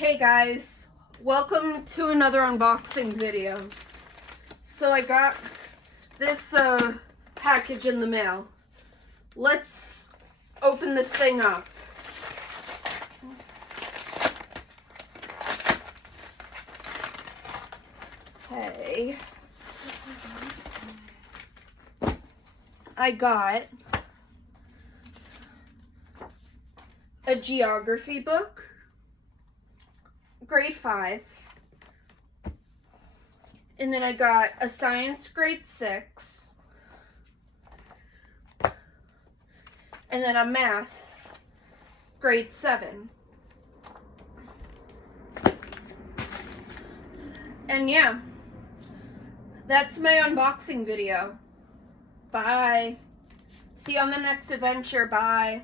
Hey guys, welcome to another unboxing video. So I got this package in the mail. Let's open this thing up. Okay. I got a geography book. Grade 5, and then I got a science grade 6, and then a math grade 7. And yeah, that's my unboxing video. Bye. See you on the next adventure. Bye.